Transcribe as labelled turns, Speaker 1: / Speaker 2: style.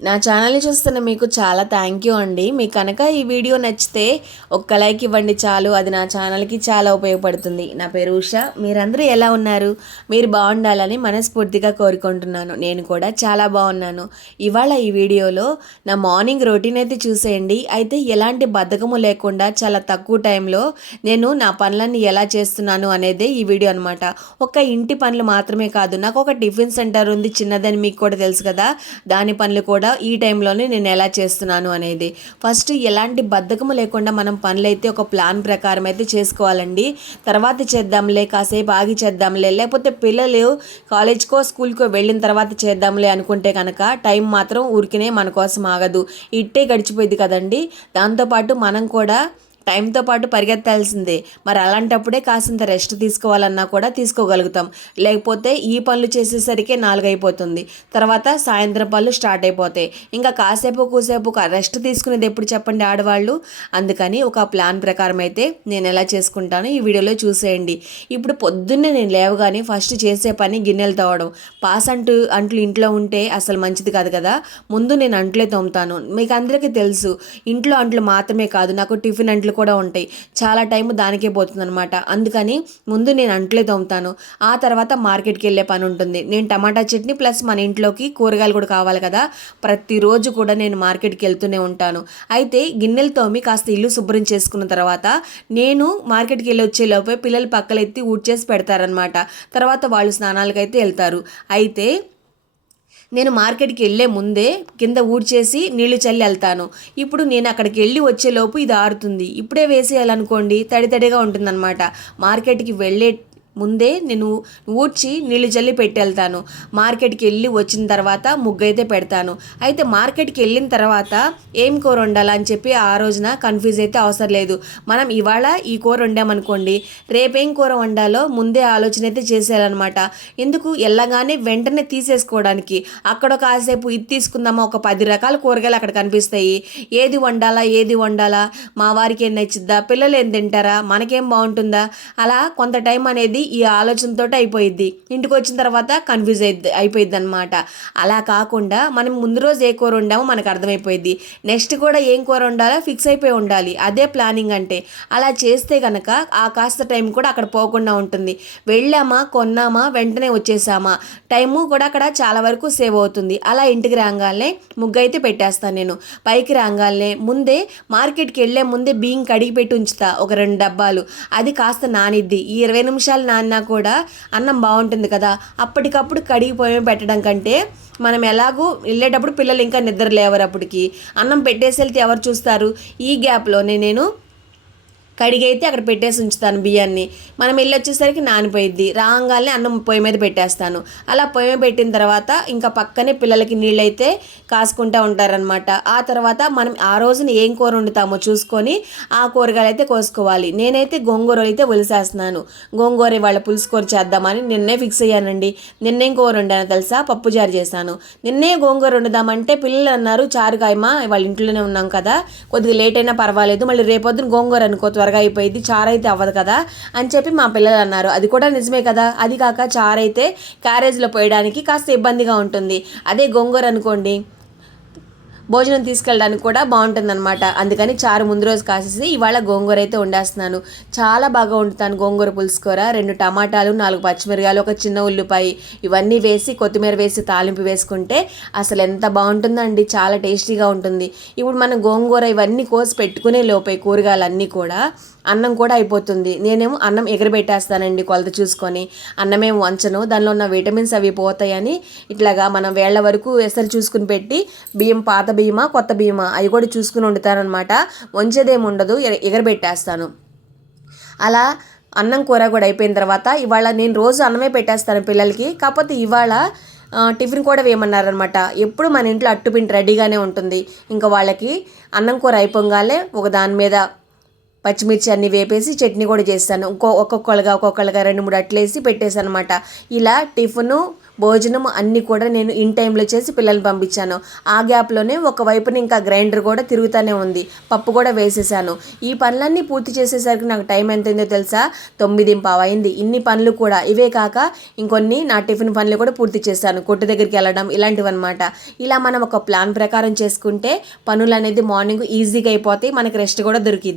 Speaker 1: నా ఛానల్ని చూస్తున్న మీకు చాలా థ్యాంక్ యూ అండి. మీకు కనుక ఈ వీడియో నచ్చితే ఒక్క లైక్ ఇవ్వండి చాలు. అది నా ఛానల్కి చాలా ఉపయోగపడుతుంది. నా పేరు ఉష. మీరందరూ ఎలా ఉన్నారు? మీరు బాగుండాలని మనస్ఫూర్తిగా కోరుకుంటున్నాను. నేను కూడా చాలా బాగున్నాను. ఇవాళ ఈ వీడియోలో నా మార్నింగ్ రొటీన్ అయితే చూసేయండి. అయితే ఎలాంటి బద్ధకము లేకుండా చాలా తక్కువ టైంలో నేను నా పనులన్నీ ఎలా చేస్తున్నాను అనేదే ఈ వీడియో అనమాట ఒక ఇంటి పనులు మాత్రమే కాదు నాకు ఒక టిఫిన్ సెంటర్ ఉంది. చిన్నదని మీకు కూడా తెలుసు కదా. దాని పనులు కూడా ఈ టైంలోనే నేను ఎలా చేస్తున్నాను అనేది. ఫస్ట్ ఎలాంటి బద్ధకము లేకుండా మనం పనులైతే ఒక ప్లాన్ ప్రకారం అయితే చేసుకోవాలండి. తర్వాత చేద్దాంలే కాసేపు ఆగి చేద్దాంలే లేకపోతే పిల్లలు కాలేజ్కో స్కూల్కో వెళ్ళిన తర్వాత చేద్దాంలే అనుకుంటే కనుక టైం మాత్రం ఊరికినే మన కోసం ఆగదు. ఇట్టే గడిచిపోయింది కదండి. దాంతోపాటు మనం కూడా టైంతో పాటు పరిగెత్తాల్సిందే. మరి అలాంటప్పుడే కాసింత రెస్ట్ తీసుకోవాలన్నా కూడా తీసుకోగలుగుతాం. లేకపోతే ఈ పనులు చేసేసరికి నాలుగు అయిపోతుంది తర్వాత సాయంత్రం పనులు స్టార్ట్ అయిపోతాయి ఇంకా కాసేపు కూసేపు రెస్ట్ తీసుకునేది ఎప్పుడు చెప్పండి ఆడవాళ్ళు? అందుకని ఒక ప్లాన్ ప్రకారం అయితే నేను ఎలా చేసుకుంటాను ఈ వీడియోలో చూసేయండి. ఇప్పుడు పొద్దున్నే నేను లేవగానే ఫస్ట్ చేసే పని గిన్నెలు తోవడం పాస్ అంటూ అంట్లు ఇంట్లో ఉంటే అసలు మంచిది కాదు కదా. ముందు నేను అంట్లే తోముతాను. మీకు అందరికీ తెలుసు. ఇంట్లో అంట్లు మాత్రమే కాదు. నాకు టిఫిన్ అంట్లు కూడా ఉంటాయి. చాలా టైం దానికే పోతుందనమాట అందుకని ముందు నేను అంట్లే తోముతాను. ఆ తర్వాత మార్కెట్కి వెళ్ళే పని ఉంటుంది. నేను టమాటా చట్నీ ప్లస్ మన ఇంట్లోకి కూరగాయలు కూడా కావాలి కదా. ప్రతిరోజు కూడా నేను మార్కెట్కి వెళ్తూనే ఉంటాను. అయితే గిన్నెలు తోమి కాస్త ఇల్లు శుభ్రం చేసుకున్న తర్వాత నేను మార్కెట్కి వెళ్ళి వచ్చే లోపే పిల్లలు పక్కలెత్తి ఊడ్చేసి పెడతారనమాట తర్వాత వాళ్ళు స్నానాలకైతే వెళ్తారు. అయితే నేను మార్కెట్కి వెళ్ళే ముందే కింద ఊడ్చేసి నీళ్ళు చల్లి వెళ్తాను. ఇప్పుడు నేను అక్కడికి వెళ్ళి వచ్చేలోపు ఇది ఆరుతుంది. ఇప్పుడే వేసేయాలనుకోండి తడి తడిగా ఉంటుందన్నమాట. మార్కెట్కి వెళ్ళే ముందే నేను ఊడ్చి నీళ్ళు జల్లి పెట్టెళ్తాను. మార్కెట్కి వెళ్ళి వచ్చిన తర్వాత ముగ్గు అయితే పెడతాను. అయితే మార్కెట్కి వెళ్ళిన తర్వాత ఏం కూర వండాలని చెప్పి ఆ రోజున కన్ఫ్యూజ్ అయితే అవసరం లేదు. మనం ఇవాళ ఈ కూర వండామనుకోండి రేపేం కూర వండాలో ముందే ఆలోచన అయితే చేసేయాలన్నమాట. ఎందుకు? వెళ్ళగానే వెంటనే తీసేసుకోవడానికి. అక్కడ కాసేపు ఇది తీసుకుందామా ఒక పది రకాల కూరగాయలు అక్కడ కనిపిస్తాయి. ఏది వండాలా ఏది వండాలా? మా వారికి ఏం నచ్చిద్దా? పిల్లలు ఏం తింటారా? మనకేం బాగుంటుందా? అలా కొంత టైం అనేది ఈ ఆలోచనతో అయిపోయిద్ది. ఇంటికి వచ్చిన తర్వాత కన్ఫ్యూజ్ అయింది అయిపోయింది అనమాట అలా కాకుండా మనం ముందు రోజు ఏ కూర వండామో మనకు అర్థమైపోయింది నెక్స్ట్ కూడా ఏం కూర వండాలో ఫిక్స్ అయిపోయి ఉండాలి. అదే ప్లానింగ్ అంటే. అలా చేస్తే కనుక ఆ కాస్త టైం కూడా అక్కడ పోకుండా ఉంటుంది. వెళ్ళామా కొన్నామా వెంటనే వచ్చేసామా. టైము కూడా అక్కడ చాలా వరకు సేవ్ అవుతుంది. అలా ఇంటికి రాగానే ముగ్గు అయితే పెట్టేస్తాను నేను. పైకి రాగానే ముందే మార్కెట్కి వెళ్ళే ముందే బియ్యం కడిగి పెట్టి ఉంచుతా. ఒక రెండు డబ్బాలు. అది కాస్త నానిద్ది. ఈ ఇరవై నిమిషాలు అన్నా కూడా అన్నం బాగుంటుంది కదా అప్పటికప్పుడు కడిగిపోయి పెట్టడం కంటే మనం ఎలాగూ వెళ్ళేటప్పుడు పిల్లలు ఇంకా నిద్ర లేవరు అప్పటికి. అన్నం పెట్టేసి వెళ్తే ఎవరు చూస్తారు? ఈ గ్యాప్లోనే నేను కడిగైతే అక్కడ పెట్టేసి ఉంచుతాను బియ్యాన్ని. మనం వెళ్ళి వచ్చేసరికి నానిపోయిద్ది. రాగానే అన్నం పొయ్యి మీద పెట్టేస్తాను. అలా పొయ్యి మీద పెట్టిన తర్వాత ఇంకా పక్కనే పిల్లలకి నీళ్ళైతే కాసుకుంటూ ఉంటారనమాట ఆ తర్వాత మనం ఆ రోజున ఏం కూర వండుతామో చూసుకొని ఆ కూరగాయలు అయితే కోసుకోవాలి. నేనైతే గోంగూర అయితే ఒలిసేస్తున్నాను. గోంగూర వాళ్ళ పులుసు కూర చేద్దామని నిన్నే ఫిక్స్ అయ్యానండి. నిన్నేం కూర వండానో తెలుసా? పప్పు చారు చేశాను. నిన్నే గోంగూర వండుదామంటే పిల్లలు అన్నారు చారుకాయమా వాళ్ళ ఇంట్లోనే ఉన్నాం కదా. కొద్దిగా లేట్ అయినా పర్వాలేదు. మళ్ళీ రేపొద్దున గోంగూర అనుకో త్వరగా అయిపోయింది చారు అయితే అవ్వదు కదా అని చెప్పి మా పిల్లలు అన్నారు. అది కూడా నిజమే కదా. అది కాక చారు అయితే క్యారేజ్లో పోయడానికి కాస్త ఇబ్బందిగా ఉంటుంది. అదే గోంగూర అనుకోండి. భోజనం తీసుకెళ్ళడానికి కూడా బాగుంటుందన్నమాట. అందుకని చారు ముందు రోజు కాసేసి ఇవాళ గోంగూర అయితే వండేస్తున్నాను. చాలా బాగా వండుతాను గోంగూర పులుసు కూర రెండు టమాటాలు నాలుగు పచ్చిమిరకాయలు ఒక చిన్న ఉల్లిపాయ ఇవన్నీ వేసి కొత్తిమీర వేసి తాలింపు వేసుకుంటే అసలు ఎంత బాగుంటుందండి. చాలా టేస్టీగా ఉంటుంది. ఇప్పుడు మనం గోంగూర ఇవన్నీ కోసి పెట్టుకునే లోపే కూరగాయలన్నీ కూడా అన్నం కూడా అయిపోతుంది. నేనేమో అన్నం ఎగరబెట్టేస్తానండి కొలత చూసుకొని. అన్నమేం వంచను. దానిలో ఉన్న విటమిన్స్ అవి పోతాయని ఇట్లాగా మనం వేళ్ళ వరకు ఎసరు చూసుకుని పెట్టి బియ్యం పాత బియ్యమా కొత్త బియ్యమా అవి కూడా చూసుకుని వండుతానమాట వంచేదేమి ఉండదు ఎగరబెట్టేస్తాను. అలా అన్నం కూర కూడా అయిపోయిన తర్వాత ఇవాళ నేను రోజు అన్నమే పెట్టేస్తాను పిల్లలకి. కాకపోతే ఇవాళ టిఫిన్ కూడా వేయమన్నారనమాట. ఎప్పుడు మన ఇంట్లో అట్టుపిండి రెడీగానే ఉంటుంది. ఇంకా వాళ్ళకి అన్నం కూర అయిపోగానే ఒక దాని మీద పచ్చిమిర్చి అన్నీ వేపేసి చట్నీ కూడా చేస్తాను. ఇంకో ఒక్కొక్కలుగా ఒక్కొక్కలుగా రెండు మూడు అట్లేసి పెట్టేసాను అనమాట ఇలా టిఫిను భోజనం అన్నీ కూడా నేను ఇన్ టైంలో చేసి పిల్లల్ని పంపించాను. ఆ గ్యాప్లోనే ఒకవైపున ఇంకా గ్రైండర్ కూడా తిరుగుతూనే ఉంది. పప్పు కూడా వేసేసాను. ఈ పనులన్నీ పూర్తి చేసేసరికి నాకు టైం ఎంత అయిందో తెలుసా? తొమ్మిది పావు అయింది ఇన్ని పనులు కూడా ఇవే కాక ఇంకొన్ని నా టిఫిన్ పనులు కూడా పూర్తి చేశాను. కొట్టు దగ్గరికి వెళ్ళడం ఇలాంటివన్నమాట. ఇలా మనం ఒక ప్లాన్ ప్రకారం చేసుకుంటే పనులు అనేది మార్నింగ్ ఈజీగా అయిపోతాయి. మనకి రెస్ట్ కూడా దొరికిద్ది.